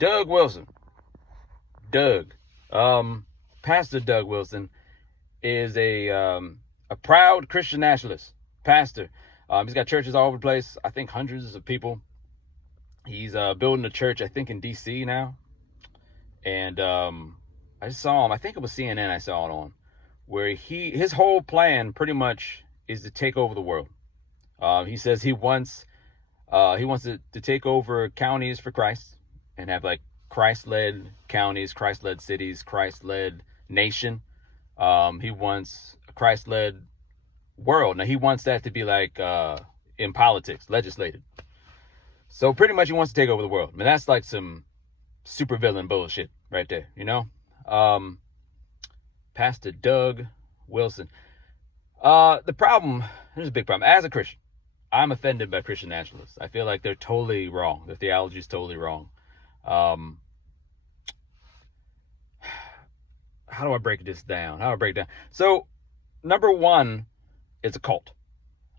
Doug Wilson. Doug. Pastor Doug Wilson is a proud Christian nationalist pastor. He's got churches all over the place. I think hundreds of people. He's building a church, I think, in D.C. now. And I saw him. I think it was CNN I saw it on, where his whole plan pretty much is to take over the world. He says he wants to take over counties for Christ and have like Christ-led counties, Christ-led cities, Christ-led nation. He wants a Christ-led world. Now he wants that to be like in politics, legislated. So pretty much he wants to take over the world. I mean, that's like some supervillain bullshit right there, you know? Pastor Doug Wilson. There's a big problem. As a Christian, I'm offended by Christian nationalists. I feel like they're totally wrong. Their theology is totally wrong. How do I break this down? So, number one, it's a cult.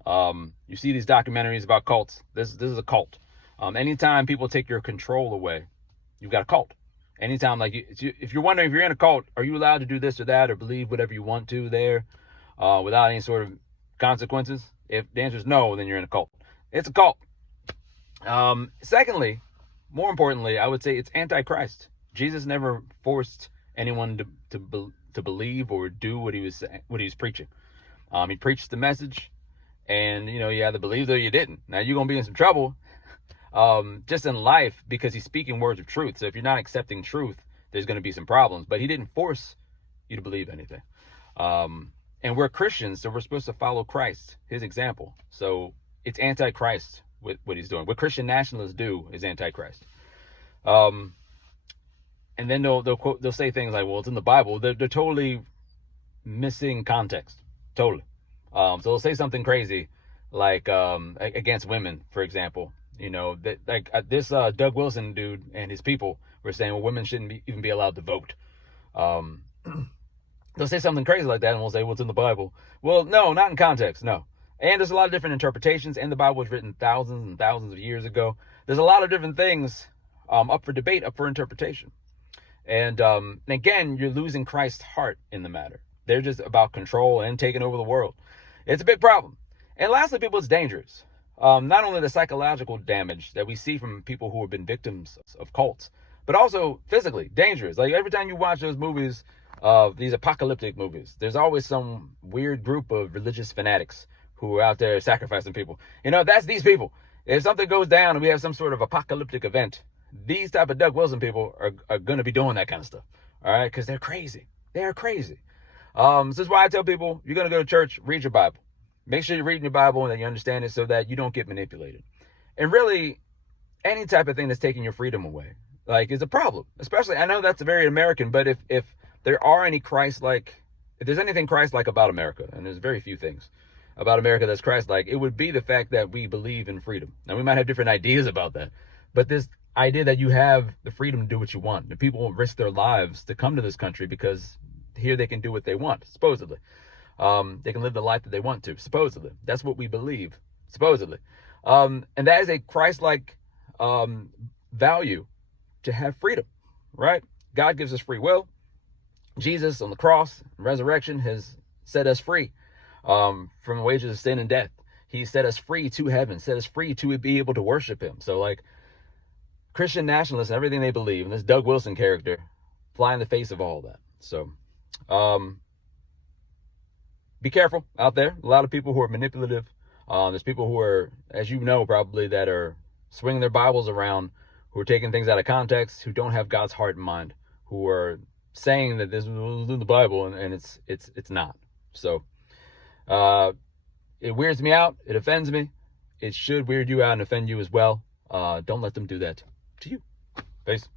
You see these documentaries about cults. This is a cult. Anytime people take your control away, you've got a cult. Anytime, like, if you're wondering if you're in a cult, are you allowed to do this or that or believe whatever you want to there without any sort of consequences? If the answer is no, then you're in a cult. It's a cult. Secondly, more importantly, I would say it's anti-Christ. Jesus never forced anyone to believe or do what he was preaching. He preached the message, and you either believed or you didn't. Now you're gonna be in some trouble, just in life, because he's speaking words of truth. So if you're not accepting truth, there's gonna be some problems. But he didn't force you to believe anything. And we're Christians, so we're supposed to follow Christ, his example. So it's anti-Christ with what he's doing. What Christian nationalists do is anti-Christ. And then they'll say things like, well, it's in the Bible. They're totally missing context. Totally. So they'll say something crazy like against women, for example. This Doug Wilson dude and his people were saying, well, women shouldn't even be allowed to vote. They'll say something crazy like that, and we'll say, well, it's in the Bible. Well, no, not in context, no. And there's a lot of different interpretations, and the Bible was written thousands and thousands of years ago. There's a lot of different things up for debate, up for interpretation. And again, you're losing Christ's heart in the matter. They're just about control and taking over the world. It's a big problem. And lastly, people, it's dangerous. Not only the psychological damage that we see from people who have been victims of cults, but also physically dangerous. Like every time you watch those movies, these apocalyptic movies, there's always some weird group of religious fanatics who are out there sacrificing people. That's these people. If something goes down and we have some sort of apocalyptic event, these type of Doug Wilson people are going to be doing that kind of stuff. All right. Because they're crazy. They're crazy. This is why I tell people, you're going to go to church, read your Bible. Make sure you're reading your Bible and that you understand it so that you don't get manipulated. And really, any type of thing that's taking your freedom away, is a problem. Especially, I know that's very American, but if there are any if there's anything Christ-like about America, and there's very few things about America that's Christ-like, it would be the fact that we believe in freedom. Now, we might have different ideas about that, but this idea that you have the freedom to do what you want, and people will risk their lives to come to this country because here they can do what they want, supposedly. They can live the life that they want to, supposedly. That's what we believe, supposedly. And that is a Christ-like value, to have freedom, right? God gives us free will. Jesus on the cross, resurrection, has set us free from the wages of sin and death. He set us free to heaven, set us free to be able to worship him. So Christian nationalists and everything they believe, and this Doug Wilson character, fly in the face of all that. So be careful out there. A lot of people who are manipulative. There's people who are, as you know, probably, that are swinging their Bibles around, who are taking things out of context, who don't have God's heart in mind, who are saying that this was in the Bible, and it's not. So it weirds me out. It offends me. It should weird you out and offend you as well. Don't let them do that to you. Peace.